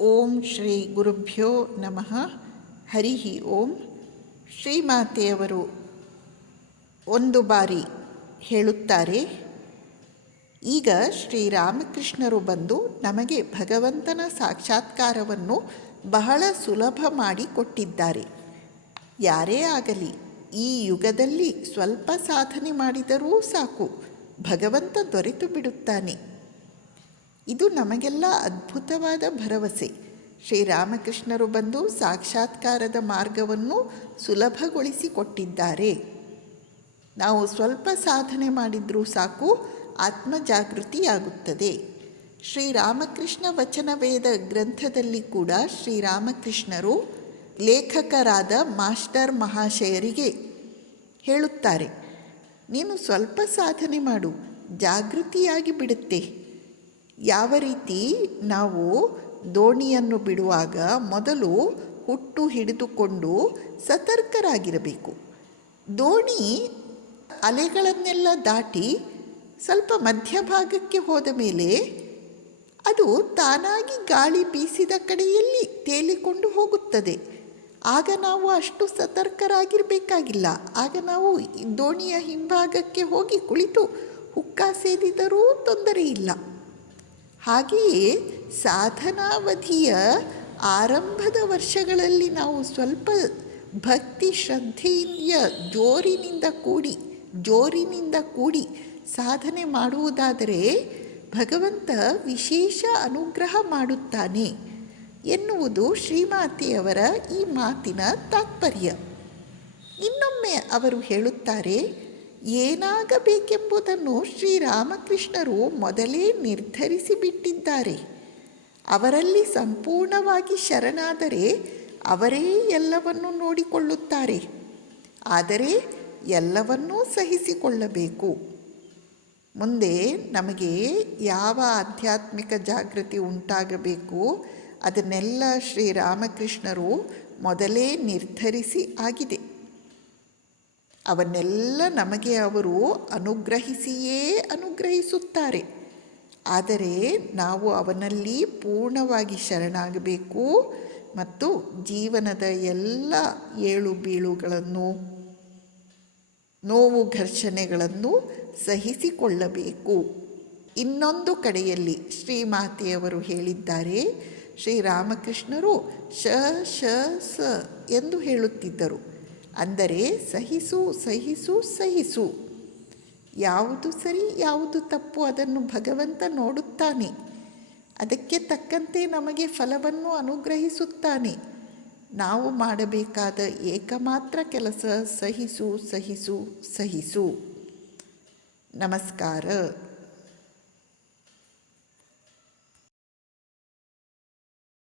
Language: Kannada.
ಓಂ ಶ್ರೀ ಗುರುಭ್ಯೋ ನಮಃ. ಹರಿ ಓಂ. ಶ್ರೀಮಾತೆಯವರು ಒಂದು ಬಾರಿ ಹೇಳುತ್ತಾರೆ, ಈಗ ಶ್ರೀರಾಮಕೃಷ್ಣರು ಬಂದು ನಮಗೆ ಭಗವಂತನ ಸಾಕ್ಷಾತ್ಕಾರವನ್ನು ಬಹಳ ಸುಲಭ ಮಾಡಿ ಕೊಟ್ಟಿದ್ದಾರೆ. ಯಾರೇ ಆಗಲಿ ಈ ಯುಗದಲ್ಲಿ ಸ್ವಲ್ಪ ಸಾಧನೆ ಮಾಡಿದರೂ ಸಾಕು, ಭಗವಂತ ದೊರೆತು ಬಿಡುತ್ತಾನೆ. ಇದು ನಮಗೆಲ್ಲ ಅದ್ಭುತವಾದ ಭರವಸೆ. ಶ್ರೀರಾಮಕೃಷ್ಣರು ಬಂದು ಸಾಕ್ಷಾತ್ಕಾರದ ಮಾರ್ಗವನ್ನು ಸುಲಭಗೊಳಿಸಿಕೊಟ್ಟಿದ್ದಾರೆ. ನಾವು ಸ್ವಲ್ಪ ಸಾಧನೆ ಮಾಡಿದರೂ ಸಾಕು, ಆತ್ಮಜಾಗೃತಿಯಾಗುತ್ತದೆ. ಶ್ರೀರಾಮಕೃಷ್ಣ ವಚನವೇದ ಗ್ರಂಥದಲ್ಲಿ ಕೂಡ ಶ್ರೀರಾಮಕೃಷ್ಣರು ಲೇಖಕರಾದ ಮಾಸ್ಟರ್ ಮಹಾಶಯರಿಗೆ ಹೇಳುತ್ತಾರೆ, ನೀನು ಸ್ವಲ್ಪ ಸಾಧನೆ ಮಾಡು, ಜಾಗೃತಿಯಾಗಿ ಬಿಡುತ್ತೆ. ಯಾವ ರೀತಿ ನಾವು ದೋಣಿಯನ್ನು ಬಿಡುವಾಗ ಮೊದಲು ಹುಟ್ಟು ಹಿಡಿದುಕೊಂಡು ಸತರ್ಕರಾಗಿರಬೇಕು. ದೋಣಿ ಅಲೆಗಳನ್ನೆಲ್ಲ ದಾಟಿ ಸ್ವಲ್ಪ ಮಧ್ಯಭಾಗಕ್ಕೆ ಹೋದ ಮೇಲೆ ಅದು ತಾನಾಗಿ ಗಾಳಿ ಬೀಸಿದ ಕಡೆಯಲ್ಲಿ ತೇಲಿಕೊಂಡು ಹೋಗುತ್ತದೆ. ಆಗ ನಾವು ಅಷ್ಟು ಸತರ್ಕರಾಗಿರಬೇಕಾಗಿಲ್ಲ. ಆಗ ನಾವು ದೋಣಿಯ ಹಿಂಭಾಗಕ್ಕೆ ಹೋಗಿ ಕುಳಿತು ಹುಕ್ಕ ಸೇದಿದರೂ ತೊಂದರೆ ಇಲ್ಲ. ಹಾಗೆಯೇ ಸಾಧನಾವಧಿಯ ಆರಂಭದ ವರ್ಷಗಳಲ್ಲಿ ನಾವು ಸ್ವಲ್ಪ ಭಕ್ತಿ ಶ್ರದ್ಧೆಯ ಜೋರಿನಿಂದ ಕೂಡಿ ಸಾಧನೆ ಮಾಡುವುದಾದರೆ ಭಗವಂತ ವಿಶೇಷ ಅನುಗ್ರಹ ಮಾಡುತ್ತಾನೆ ಎನ್ನುವುದು ಶ್ರೀಮಾತೆಯವರ ಈ ಮಾತಿನ ತಾತ್ಪರ್ಯ. ಇನ್ನೊಮ್ಮೆ ಅವರು ಹೇಳುತ್ತಾರೆ, ಏನಾಗಬೇಕೆಂಬುದನ್ನು ಶ್ರೀರಾಮಕೃಷ್ಣರು ಮೊದಲೇ ನಿರ್ಧರಿಸಿ ಬಿಟ್ಟಿದ್ದಾರೆ. ಅವರಲ್ಲಿ ಸಂಪೂರ್ಣವಾಗಿ ಶರಣಾದರೆ ಅವರೇ ಎಲ್ಲವನ್ನೂ ನೋಡಿಕೊಳ್ಳುತ್ತಾರೆ. ಆದರೆ ಎಲ್ಲವನ್ನೂ ಸಹಿಸಿಕೊಳ್ಳಬೇಕು. ಮುಂದೆ ನಮಗೆ ಯಾವ ಆಧ್ಯಾತ್ಮಿಕ ಜಾಗೃತಿ ಉಂಟಾಗಬೇಕು ಅದನ್ನೆಲ್ಲ ಶ್ರೀರಾಮಕೃಷ್ಣರು ಮೊದಲೇ ನಿರ್ಧರಿಸಿ ಆಗಿದೆ. ಅವನ್ನೆಲ್ಲ ನಮಗೆ ಅವರು ಅನುಗ್ರಹಿಸುತ್ತಾರೆ. ಆದರೆ ನಾವು ಅವನಲ್ಲಿ ಪೂರ್ಣವಾಗಿ ಶರಣಾಗಬೇಕು ಮತ್ತು ಜೀವನದ ಎಲ್ಲ ಏಳು ಬೀಳುಗಳನ್ನು, ನೋವು ಘರ್ಷಣೆಗಳನ್ನು ಸಹಿಸಿಕೊಳ್ಳಬೇಕು. ಇನ್ನೊಂದು ಕಡೆಯಲ್ಲಿ ಶ್ರೀಮಾತೆಯವರು ಹೇಳಿದ್ದಾರೆ, ಶ್ರೀರಾಮಕೃಷ್ಣರು ಶ ಎಂದು ಹೇಳುತ್ತಿದ್ದರು. ಅಂದರೆ ಸಹಿಸು. ಯಾವುದು ಸರಿ ಯಾವುದು ತಪ್ಪು ಅದನ್ನು ಭಗವಂತ ನೋಡುತ್ತಾನೆ. ಅದಕ್ಕೆ ತಕ್ಕಂತೆ ನಮಗೆ ಫಲವನ್ನು ಅನುಗ್ರಹಿಸುತ್ತಾನೆ. ನಾವು ಮಾಡಬೇಕಾದ ಏಕಮಾತ್ರ ಕೆಲಸ ಸಹಿಸು. ನಮಸ್ಕಾರ.